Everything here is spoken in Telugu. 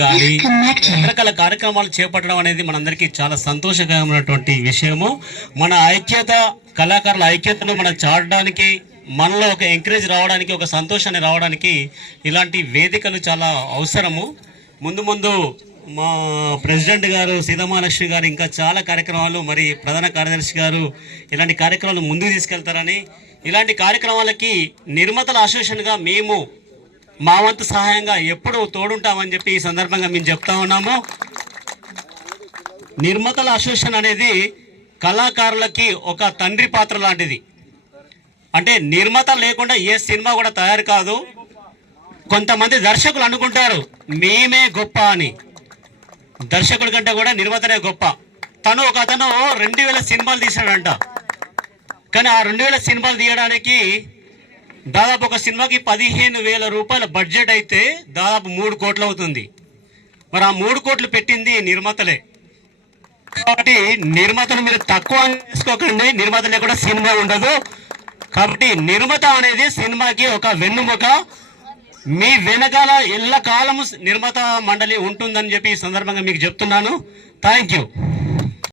కానీ రకరకాల కార్యక్రమాలు చేపట్టడం అనేది మనందరికీ చాలా సంతోషకరమైనటువంటి విషయము. మన ఐక్యత, కళాకారుల ఐక్యతను మనం చాటడానికి, మనలో ఒక ఎంకరేజ్ రావడానికి, ఒక సంతోషాన్ని రావడానికి ఇలాంటి వేదికలు చాలా అవసరము. ముందు ముందు మా ప్రెసిడెంట్ గారు సీతమహాలక్ష్మి గారు ఇంకా చాలా కార్యక్రమాలు, మరి ప్రధాన కార్యదర్శి గారు ఇలాంటి కార్యక్రమాలు ముందుకు తీసుకెళ్తారని, ఇలాంటి కార్యక్రమాలకి నిర్మాతల అసోసియేషన్గా మేము మా వంతు సహాయంగా ఎప్పుడు తోడుంటామని చెప్పి ఈ సందర్భంగా మేము చెప్తా ఉన్నాము. నిర్మాతల అసోసియేషన్ అనేది కళాకారులకి ఒక తండ్రి పాత్ర లాంటిది. అంటే నిర్మాత లేకుండా ఏ సినిమా కూడా తయారు కాదు. కొంతమంది దర్శకులు అనుకుంటారు మేమే గొప్ప అని. దర్శకుడి కంటే కూడా నిర్మాతనే గొప్ప. ఒక అతను 2000 సినిమాలు తీశాడంట. కానీ ఆ 2000 సినిమాలు తీయడానికి దాదాపు ఒక సినిమాకి 15,000 రూపాయల బడ్జెట్ అయితే దాదాపు 3 కోట్లు అవుతుంది. మరి ఆ 3 కోట్లు పెట్టింది నిర్మాతలే. కాబట్టి నిర్మాతను మీరు తక్కువ చేసుకోకండి. నిర్మాత లేకుండా సినిమా ఉండదు. కాబట్టి నిర్మాత అనేది సినిమాకి ఒక వెన్నుముక. మీ వెనకాల ఎల్లకాలము నిర్మాత మండలి ఉంటుందని చెప్పి ఈ సందర్భంగా మీకు చెప్తున్నాను. Thank you.